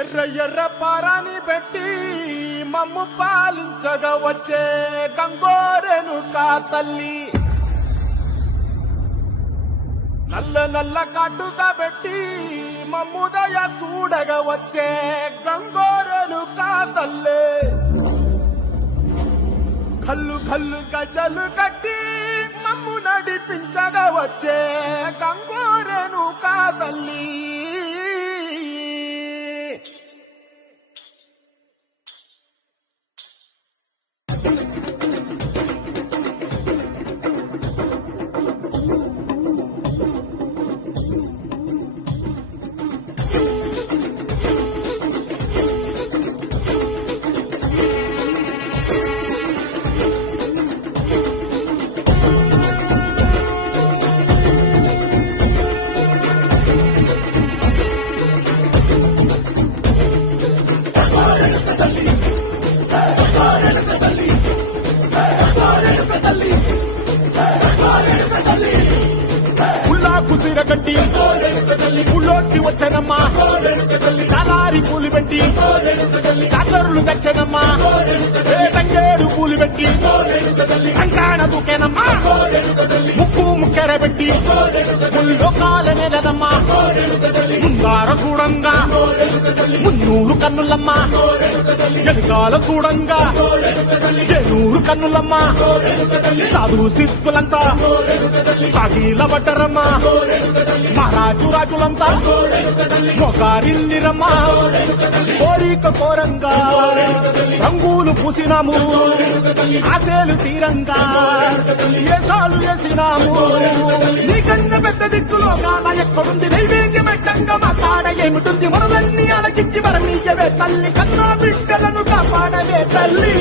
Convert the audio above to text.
ఎర్ర ఎర్ర పారాని పెట్టి మమ్ము పాలించగా వచ్చే గంగోరెను కా తల్లి, నల్ల నల్ల కాటుగా పెట్టి మమ్ముదయ చూడగా వచ్చే గంగోరెను కా తల్లి, కల్లు కల్లు గజలు కట్టి మమ్ము నడిపించగా వచ్చే గంగోరెను కా తల్లి. కుసిరగట్టి పుల్లోకి వచ్చనమ్మా, చాలారి పూలు పెట్టి కాకరులు తెచ్చనమ్మా, తంగేడు పూలు పెట్టి కంకాణ దూకేనమ్మా, ముక్కు ముక్కెర పెట్టి ముల్లోకాలనేదమ్మా, ముందార చూడంగా మున్నూరు కన్నులమ్మా, ఎదుగాల చూడంగా ఏనూరు కన్నులమ్మా, సాధు సిద్ధులంతా సాగిల పడ్డరమ్మా, మహారాజు రాజులంతా మొగారిల్లిరమ్మా, కోరిక కోరంగా రంగులు పూసినాము, ఆశలు తీరంగా వేషాలు వేసినాము, నీకన్నా పెద్ద దిక్కులో కాన ఎక్కడుంది నైవేద్యం పెట్టంగా మా కాడ ఏమిటుంది, మనలన్నీ అలకించి వరమీయవే తల్లి, కన్నా బిడ్డలను కాపాడవే తల్లి.